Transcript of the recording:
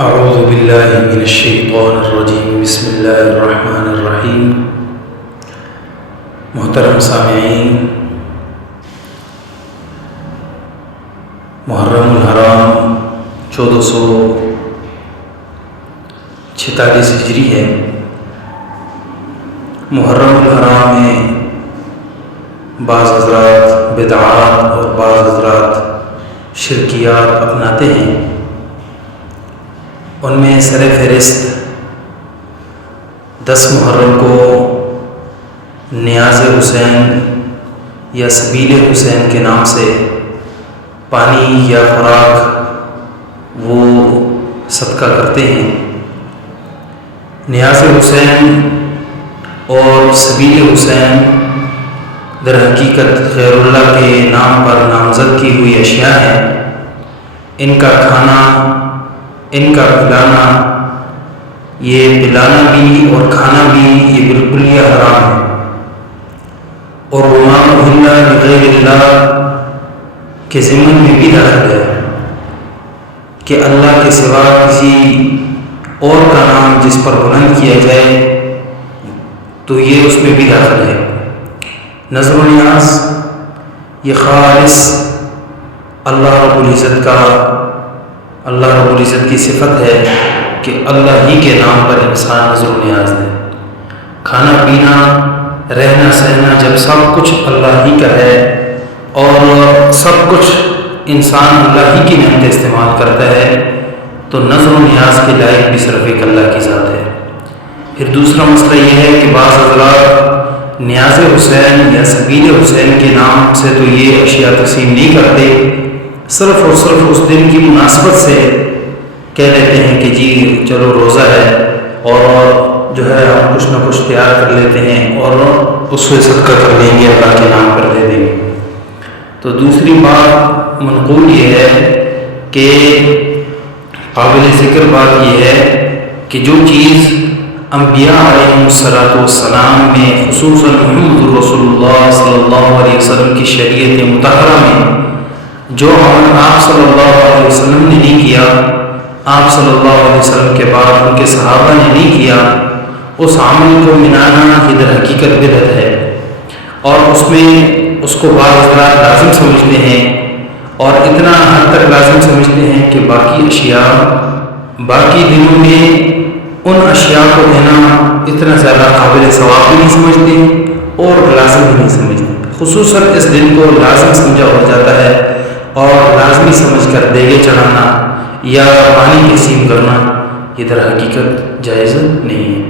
اعوذ باللہ من الشیطان الرجیم بسم اللہ الرحمن الرحیم۔ محترم سامعین، محرم الحرام 1446 ہجری ہے۔ محرم الحرام میں بعض حضرات بدعات اور بعض حضرات شرکیات اپناتے ہیں۔ ان میں سر فہرست 10 محرم کو نیاز حسین یا سبیل حسین کے نام سے پانی یا خوراک وہ صدقہ کرتے ہیں۔ نیاز حسین اور سبیل حسین در حقیقت غیر اللہ کے نام پر نامزد کی ہوئی اشیاء ہیں۔ ان کا کھانا، ان کا پلانا، یہ پلانا بھی اور کھانا بھی یہ بالکل ہی حرام ہے۔ اور وما أهل لغیر اللہ کے ضمن میں بھی داخل ہے کہ اللہ کے سوا کسی اور کا نام جس پر بلند کیا جائے تو یہ اس میں بھی داخل ہے۔ نظر و نیاز یہ خالص اللہ رب العزت کی صفت ہے کہ اللہ ہی کے نام پر انسان نظر و نیاز دے۔ کھانا پینا، رہنا سہنا جب سب کچھ اللہ ہی کا ہے اور سب کچھ انسان اللہ ہی کی نعمت استعمال کرتا ہے تو نظر و نیاز کے لائق بھی صرف ایک اللہ کی ذات ہے۔ پھر دوسرا مسئلہ یہ ہے کہ بعض حضرات نیاز حسین یا سبیل حسین کے نام سے تو یہ اشیاء تقسیم نہیں کرتے، صرف اور صرف اس دن کی مناسبت سے کہہ لیتے ہیں کہ جی چلو روزہ ہے اور جو ہے ہم کچھ نہ کچھ تیار کر لیتے ہیں اور اس سے صدقہ کر دیں گے، اللہ کے نام پر دے دیں گے۔ تو دوسری بات منقول یہ ہے کہ قابل ذکر بات یہ ہے کہ جو چیز انبیاء علیہم السلام میں خصوصاً محمد رسول اللہ صلی اللہ علیہ وسلم کی شریعت مطہرہ میں جو عمل آپ صلی اللہ علیہ وسلم نے نہیں کیا، آپ صلی اللہ علیہ وسلم کے بعد ان کے صحابہ نے نہیں کیا، اس عمل کو منانا یہ در حقیقت بدعت ہے۔ اور اس میں اس کو بعض حضرات لازم سمجھتے ہیں اور اتنا حد تک لازم سمجھتے ہیں کہ باقی دنوں میں ان اشیاء کو دینا اتنا زیادہ قابل ثواب بھی نہیں سمجھتے اور لازم بھی نہیں سمجھتے۔ خصوصاً اس دن کو لازم سمجھا ہو جاتا ہے اور لازمی سمجھ کر دیگے چڑھانا یا پانی تقسیم کرنا یہ در حقیقت جائز نہیں ہے۔